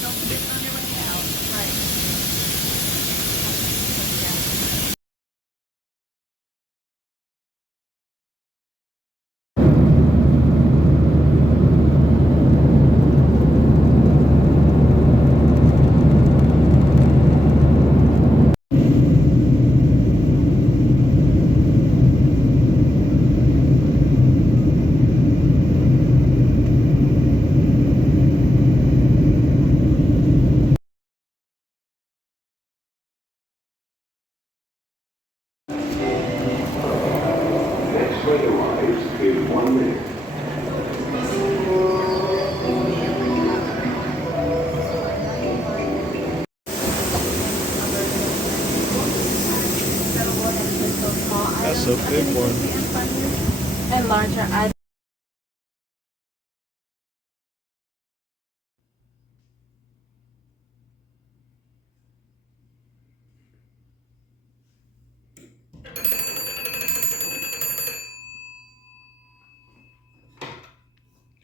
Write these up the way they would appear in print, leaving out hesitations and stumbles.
Don't forget on your way out. Right. Next train arrives in 1 minute. That's a big one. And larger items.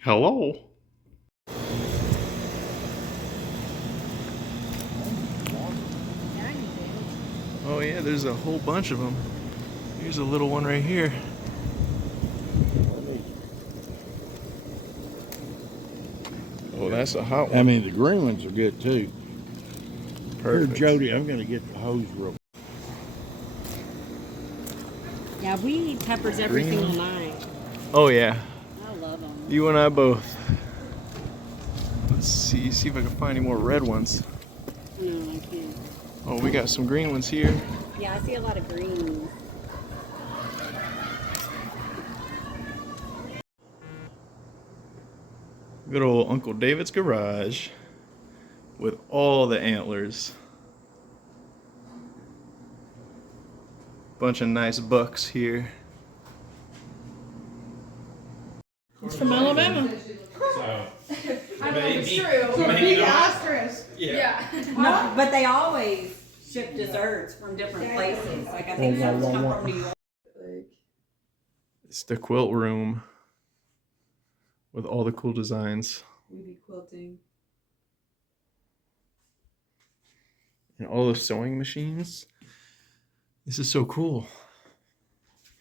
Hello. Oh yeah, there's a whole bunch of them. Here's a little one right here. Oh, that's a hot one. I mean, the green ones are good too. Perfect. Here, Jody, I'm gonna get the hose real. Yeah, we eat peppers every Green. single night. Oh yeah, I love them. you and I both. Let's see if I can find any more red ones. No, I can't. Oh, we got some green ones here. Yeah, I see a lot of greens. Good old Uncle David's garage with all the antlers. Bunch of nice bucks here. It's from Alabama. I know it's true. Big asterisk. Yeah. No, but they always ship desserts from different places. Like I think some come from New York. It's the quilt room with all the cool designs We be quilting. and all the sewing machines. This is so cool.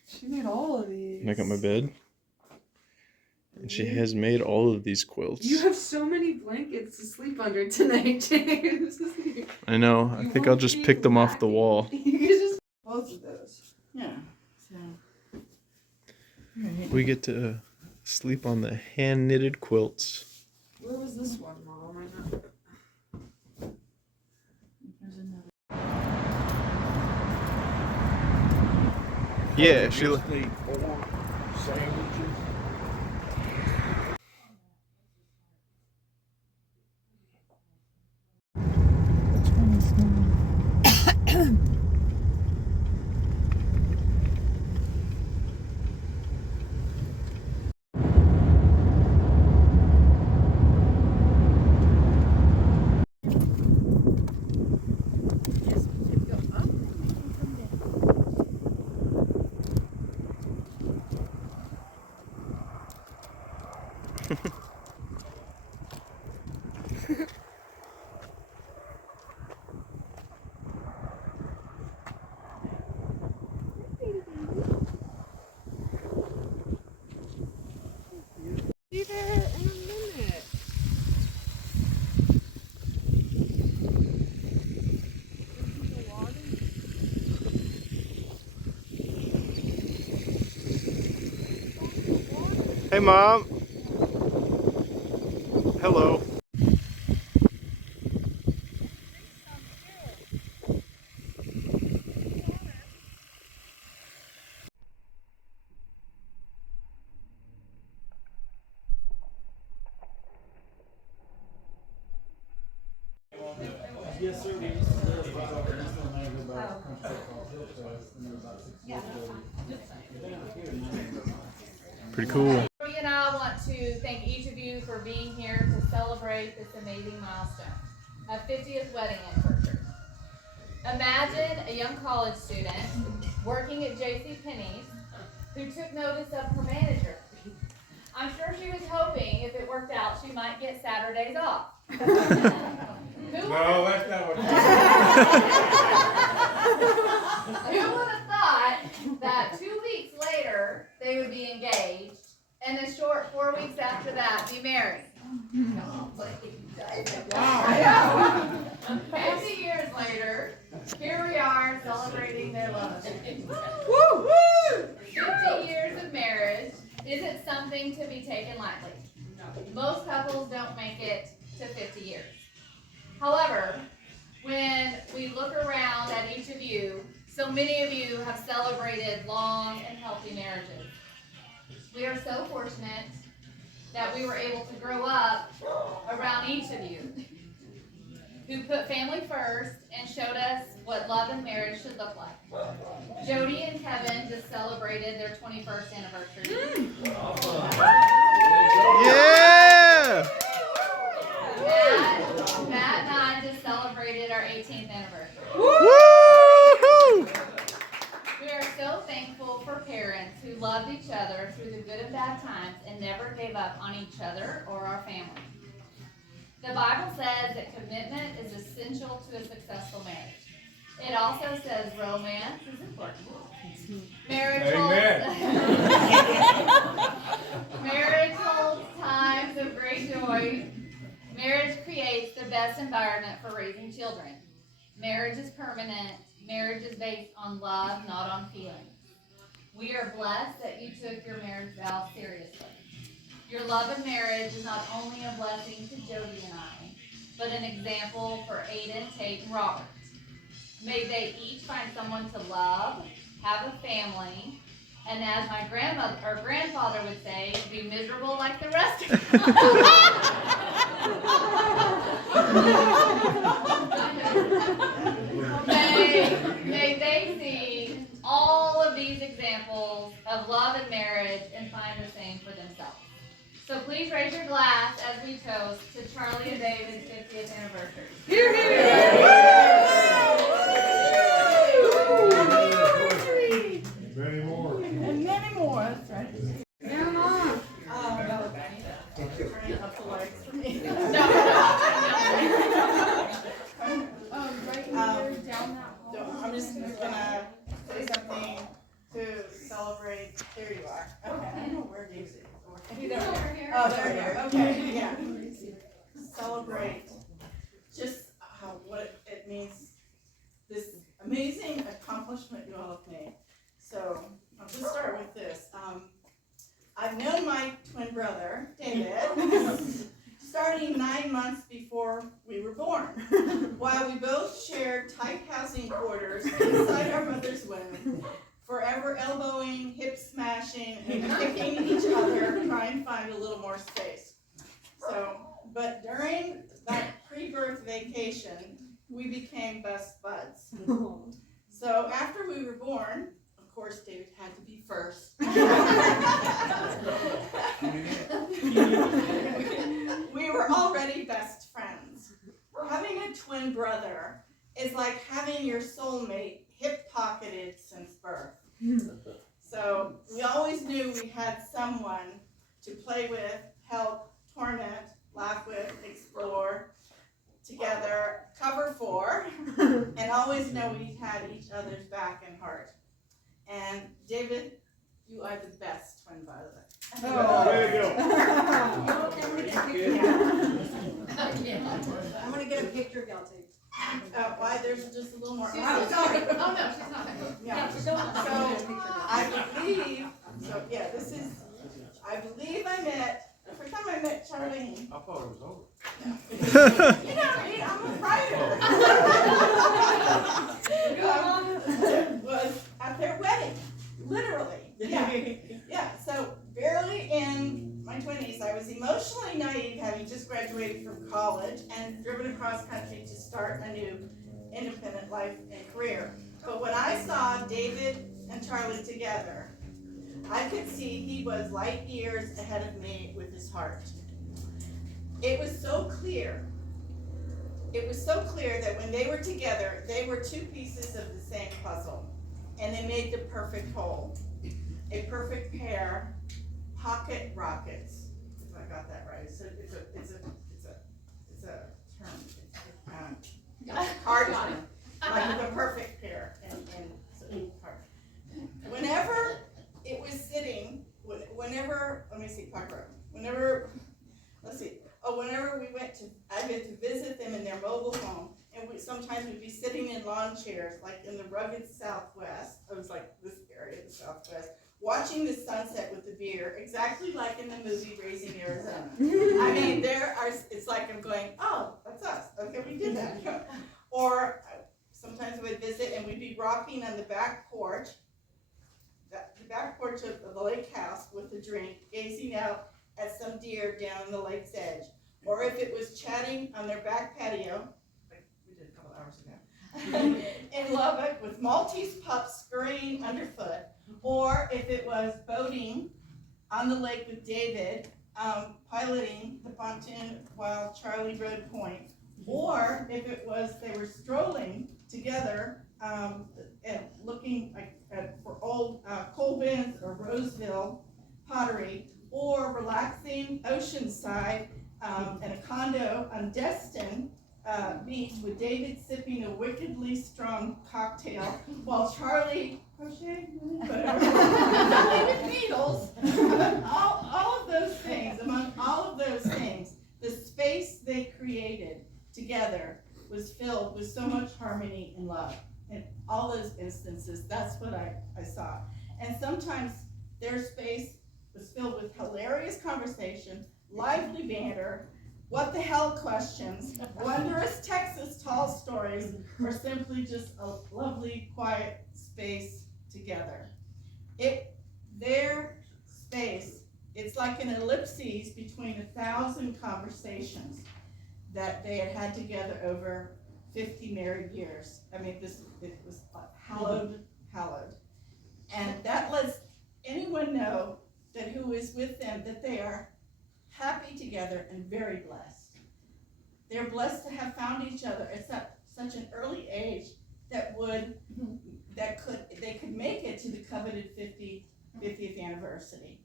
She made all of these. And I got my bed. And she has made all of these quilts. You have so many blankets to sleep under tonight, James. I know. I think I'll just pick them off the wall. You can just both of those. Yeah. So. We get to sleep on the hand knitted quilts. Where was this one, Mom? I know. There's another. Yeah, she. Just need 4 sandwiches. Which one is small? Be there in a minute. Hey, Mom. Hello. Yes, sir. Pretty cool. Bree and I want to thank each of you for being here to celebrate this amazing milestone, a 50th wedding anniversary. Imagine a young college student working at JCPenney's who took notice of her manager. I'm sure she was hoping if it worked out might get Saturdays off. Who No, that's not what. Who would have thought that 2 weeks later they would be engaged, and a short 4 weeks after that be married? Wow. 50 years later, here we are celebrating their love. 50 years of marriage isn't something to be taken lightly. Most couples don't make it to 50 years. However, when we look around at each of you, so many of you have celebrated long and healthy marriages. We are so fortunate that we were able to grow up around each of you who put family first and showed us what love and marriage should look like. Jody and Kevin just celebrated their 21st anniversary. Yeah! Matt and I just celebrated our 18th anniversary. Woo-hoo! We are so thankful for parents who loved each other through the good and bad times and never gave up on each other or our family. The Bible says that commitment is essential to a successful marriage. It also says romance is important. Marriage holds times of great joy. Marriage creates the best environment for raising children. Marriage is permanent. Marriage is based on love, not on feelings. We are blessed that you took your marriage vows seriously. Your love and marriage is not only a blessing to Jody and I, but an example for Aiden, Tate, and Robert. May they each find someone to love, have a family, and as my grandfather would say, be miserable like the rest of us. May they see all of these examples of love and marriage and find the same for themselves. So please raise your glass as we toast to Charlie and David's 50th anniversary. Hear, Many more. And many more. That's right. Come on. Right here, down that hall. I'm just gonna say something to celebrate. There you are. Okay, I don't know where David is. Oh, there you are. Okay, yeah. Celebrate just what it means, this amazing accomplishment you all have made. So I'll just start with this. I've known my twin brother, David, starting 9 months before we were born. While we both shared tight housing quarters inside our mother's womb, forever elbowing, hip smashing, and kicking each other, trying to find a little more space. But during that pre-birth vacation, we became best buds. So after we were born, of course, David had to be first. We were already best friends. Having a twin brother is like having your soulmate hip-pocketed since birth. So we always knew we had someone to play with, help, torment, laugh with, explore, together, cover for, and always know we had each other's back and heart. And David, you are the best twin brother. Oh. There you go. I'm gonna get a picture of y'all too. Why, there's just a little more. Sorry. Oh no, she's not. Yeah. She's not. I believe I met, the first time I met Charlene. I thought it was over. You know me, I'm a writer. Was at their wedding, literally. Yeah, so barely in my 20s, I was emotionally naive, having just graduated from college and driven across country to start a new independent life and career. But when I saw David and Charlie together, I could see he was light years ahead of me with his heart. It was so clear. It was so clear that when they were together, they were two pieces of the same puzzle, and they made the perfect whole. A perfect pair, pocket rockets, if I got that right. It's a term. Hard term. Like the perfect pair. Whenever it was sitting, whenever, let me see, Parker, whenever I went to visit them in their mobile home, and sometimes we'd be sitting in lawn chairs, like in the rugged Southwest. It was like this area of the Southwest, watching the sunset with the beer, exactly like in the movie Raising Arizona. I mean, it's like I'm going, oh, that's us. Okay, we did that. Or sometimes we'd visit and we'd be rocking on the back porch, the back porch of the lake house with a drink, gazing out at some deer down on the lake's edge. Or if it was chatting on their back patio, like we did a couple hours ago, in Lubbock with Maltese pups scurrying underfoot. Or if it was boating on the lake with David, piloting the pontoon while Charlie rode point. Or if it was they were strolling together and looking for old coal bins or Roseville pottery, or relaxing oceanside in a condo on Destin Beach with David sipping a wickedly strong cocktail while Charlie crocheted, whatever, with needles. All of those things, among all of those things, the space they created together was filled with so much harmony and love. In all those instances, that's what I saw. And sometimes their space was filled with hilarious conversation, lively banter, what the hell questions, wondrous Texas tall stories, or simply just a lovely, quiet space together. Their space, it's like an ellipses between 1,000 conversations that they had together over 50 married years. I mean, it was hallowed. And that lets anyone know that who is with them, that they are happy together and very blessed. They're blessed to have found each other at such an early age that they could make it to the coveted 50th anniversary.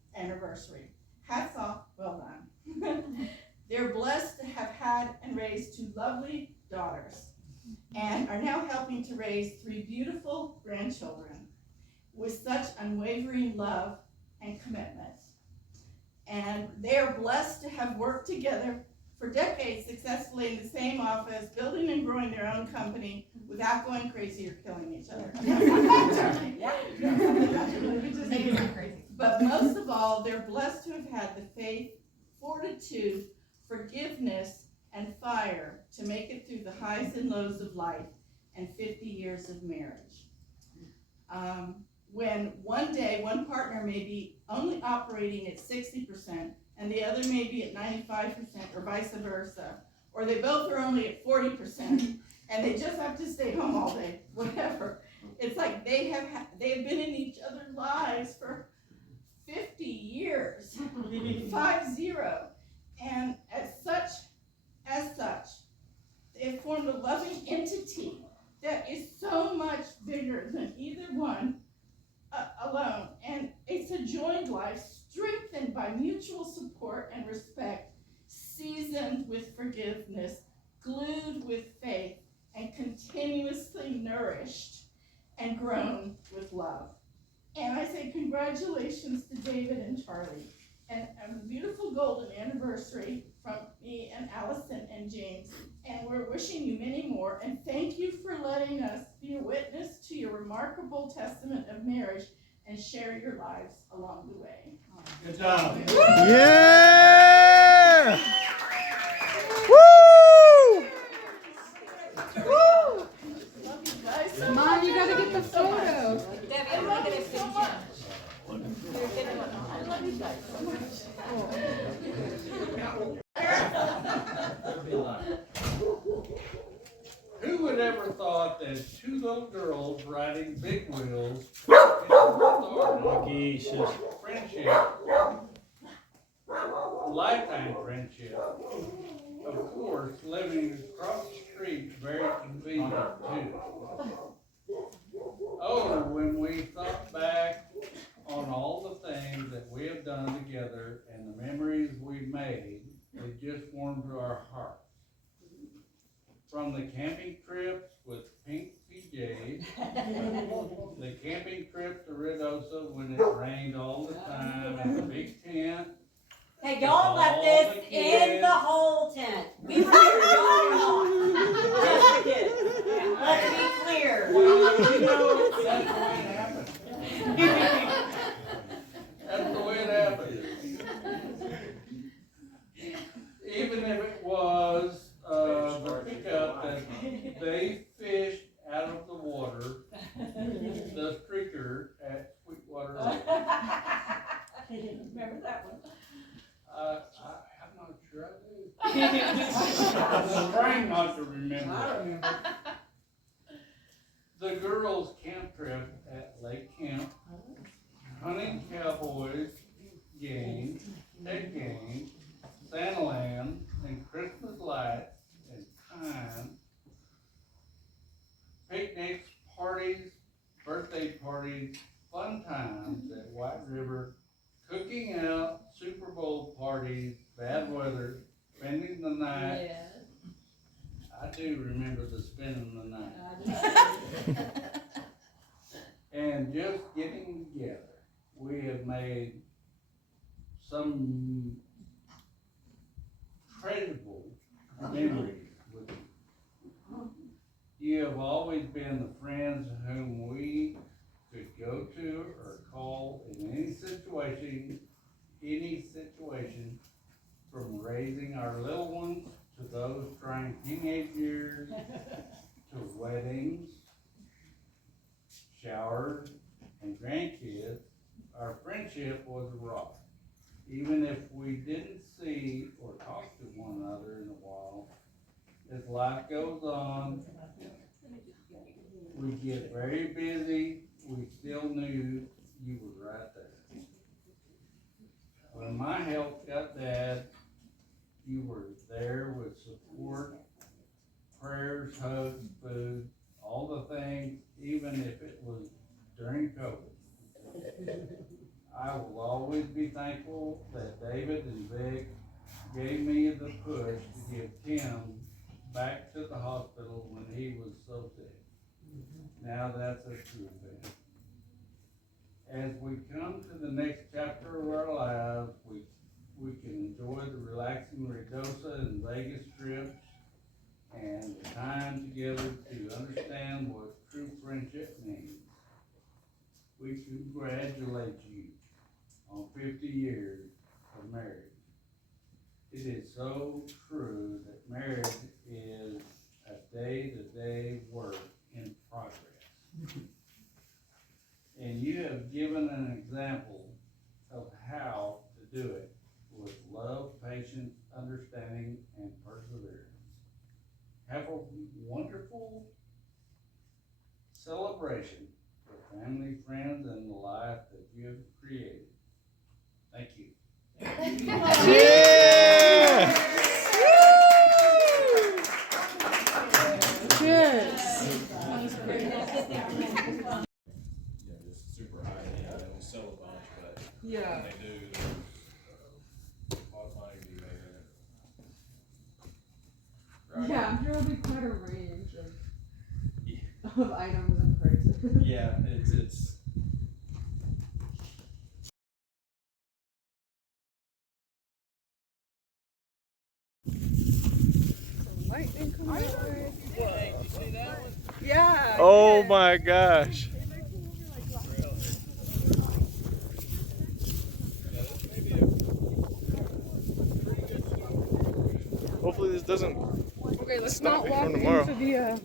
Hats off, well done. They're blessed to have had and raised 2 lovely daughters and are now helping to raise 3 beautiful grandchildren with such unwavering love and commitment. And they are blessed to have worked together for decades successfully in the same office, building and growing their own company without going crazy or killing each other. But most of all, they're blessed to have had the faith, fortitude, forgiveness, and fire to make it through the highs and lows of life and 50 years of marriage. When one day one partner may be only operating at 60% and the other may be at 95% or vice versa, or they both are only at 40% and they just have to stay home all day, whatever. It's like they have been in each other's lives for 50 years, 50. And as such, they have formed a loving entity that is so much bigger than either one alone. And it's a joined life strengthened by mutual support and respect, seasoned with forgiveness, glued with faith, and continuously nourished and grown with love. And I say congratulations to David and Charlie, and a beautiful golden anniversary from me and Allison and James. And we're wishing you many more, and thank you for letting us be a witness to your remarkable testament of marriage and share your lives along the way. Good job. Yeah! Woo! Woo! Love you guys so much. Mom, you gotta get the photo. Debbie, I I'm love gonna you get so a much. picture. I love you guys so much. Who would ever thought that 2 little girls riding big wheels is friendship, lifetime friendship. Of course, living across the street, very convenient too. Oh, when we thought back on all the things that we have done together and the memories we made, it just warmed our hearts. From the camping trips with pink PJs, the camping trip to Ruidoso when it rained all the time, and the big tent. Hey, y'all left this in the whole tent. Be clear, y'all are not. Just the kids. Let's be clear. Well, you know, that's the way it happened. That's the way it happened. Even if it was the pickup that they fished out of the water, the streaker at Sweetwater Lake. Remember that one? I'm not sure I do. I'm trying not to remember. I remember. The girls' camp trip at Lake Camp, hunting cowboys game, egg game, Santaland, and Christmas lights and time, picnics, parties, birthday parties, fun times at White River, cooking out, Super Bowl parties, bad weather, spending the night. Yes. I do remember the spending the night. And just getting together. We have made some treasurable memories with you. You have always been the friends whom we could go to or call in any situation, from raising our little ones to those trying teenage years, to weddings, showers, and grandkids. Our friendship was a rock. Even if we didn't see or talk to one another in a while, as life goes on, we get very busy, we still knew you were right there. When my health got bad, you were there with support, prayers, hugs, food, all the things, even if it was during COVID. I will always be thankful that David and Vic gave me the push to give Tim back to the hospital when he was so sick. Now that's a true thing. As we come to the next chapter of our lives, we can enjoy the relaxing Ruidoso and Vegas trips and the time together to understand what true friendship means. We congratulate you on 50 years of marriage. It is so true that marriage is a day-to-day work in progress. And you have given an example of how to do it with love, patience, understanding, and perseverance. Have a wonderful celebration for family, friends, and the life that you have created. Thank you. Yeah! Just super high, they don't sell a bunch, but Yeah. when they do, there's a lot of money to be made in it. Right. Yeah, I'm sure it'll be quite a range of items and prices. Yeah, it's Lightning coming out. Yeah. Oh my gosh. Hopefully this doesn't Okay, let's stop not me walk from tomorrow. into the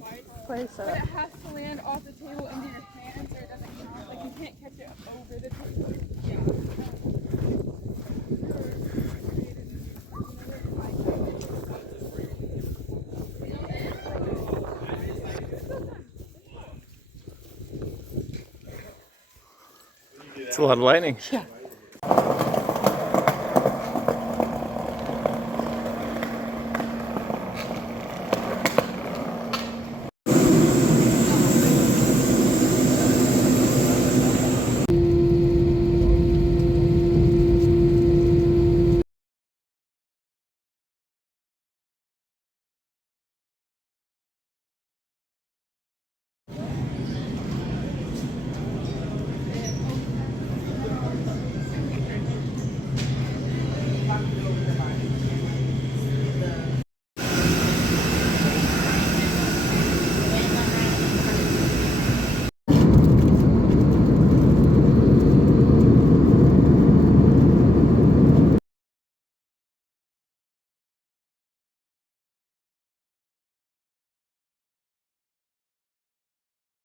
place. But it has to land off the table into your hands or it doesn't count. Like you can't catch it over the table. It's a lot of lightning. Yeah.